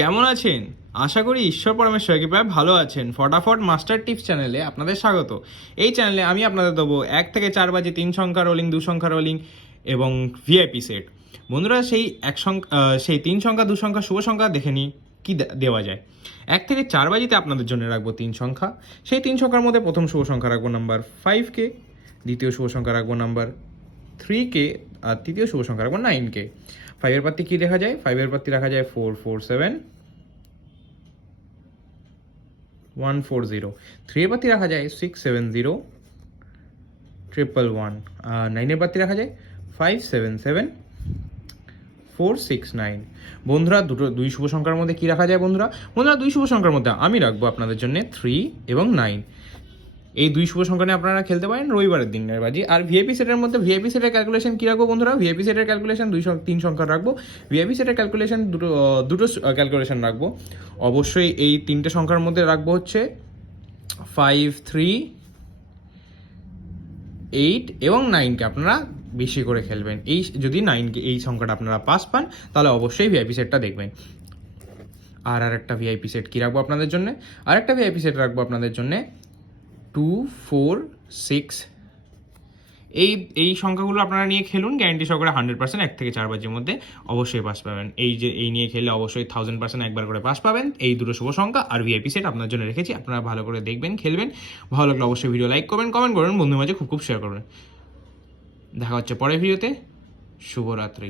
কেমন আছেন? আশা করি ঈশ্বর পরমেশ্বর কৃপায় ভালো আছেন। ফটাফট মাস্টার টিপস চ্যানেলে আপনাদের স্বাগত। এই চ্যানেলে আমি আপনাদের দেবো 1 থেকে 4 বাজে 3 সংখ্যা রোলিং, 2 সংখ্যা রোলিং এবং ভিআইপি সেট। বন্ধুরা সেই 3 সংখ্যা 2 সংখ্যা শুভ সংখ্যা দেখে নিই কি দেওয়া যায়। 1 থেকে 4 বাজিতে আপনাদের জন্য রাখবো 3 সংখ্যা। সেই 3 সংখ্যার মধ্যে প্রথম শুভ সংখ্যা রাখবো নাম্বার 5K, দ্বিতীয় শুভ সংখ্যা রাখবো নাম্বার 3K, আর তৃতীয় শুভ সংখ্যা রাখবো 9K। 5 এর পাত্তি কী দেখা যায়? 5 এর পাত্তি রাখা যায় 447 140। 3 এর পাত্তি রাখা যায় 670 111। আর 9 এর পাত্তি রাখা যায় 577 469। বন্ধুরা দুই শুভ সংখ্যার মধ্যে কি রাখা যায়? বন্ধুরা দুই শুভ সংখ্যার মধ্যে আমি রাখবো আপনাদের জন্য 3 এবং 9। এই দুই শুভ সংখ্যা নিয়ে আপনারা খেলতে পারেন রবিবারের দিনের বাজি। আর ভিআইপি সেটের মধ্যে ভিআইপি সেটের ক্যালকুলেশন কী রাখবো বন্ধুরা? ভিআইপি সেটের ক্যালকুলেশন 3 সংখ্যার রাখবো। ভিআইপি সেটের ক্যালকুলেশন দুটো ক্যালকুলেশন রাখবো। অবশ্যই এই 3টে সংখ্যার মধ্যে রাখবো হচ্ছে 5, 3, 8 এবং 9কে আপনারা বেশি করে খেলবেন। যদি 9কে এই সংখ্যাটা আপনারা পাস পান তাহলে অবশ্যই ভিআইপি সেটটা দেখবেন। আর একটা ভিআইপি সেট কী রাখবো আপনাদের জন্য? আরেকটা ভিআইপি সেট রাখবো আপনাদের জন্যে 2, 4, 6। এই সংখ্যাগুলো আপনারা নিয়ে খেলুন, গ্যারান্টি সহকারে 100% 1 থেকে 4 বাজির মধ্যে অবশ্যই পাস পাবেন। এই নিয়ে খেললে অবশ্যই 1000% একবার করে পাস পাবেন। এই দুটো শুভ সংখ্যা আর ভিআইপি সেট আপনার জন্য রেখেছি, আপনারা ভালো করে দেখবেন, খেলবেন। ভালো লাগলে অবশ্যই ভিডিও লাইক করবেন, কমেন্ট করবেন, বন্ধুদের মাঝে খুব শেয়ার করবেন। দেখা হচ্ছে পরের ভিডিওতে। শুভরাত্রি।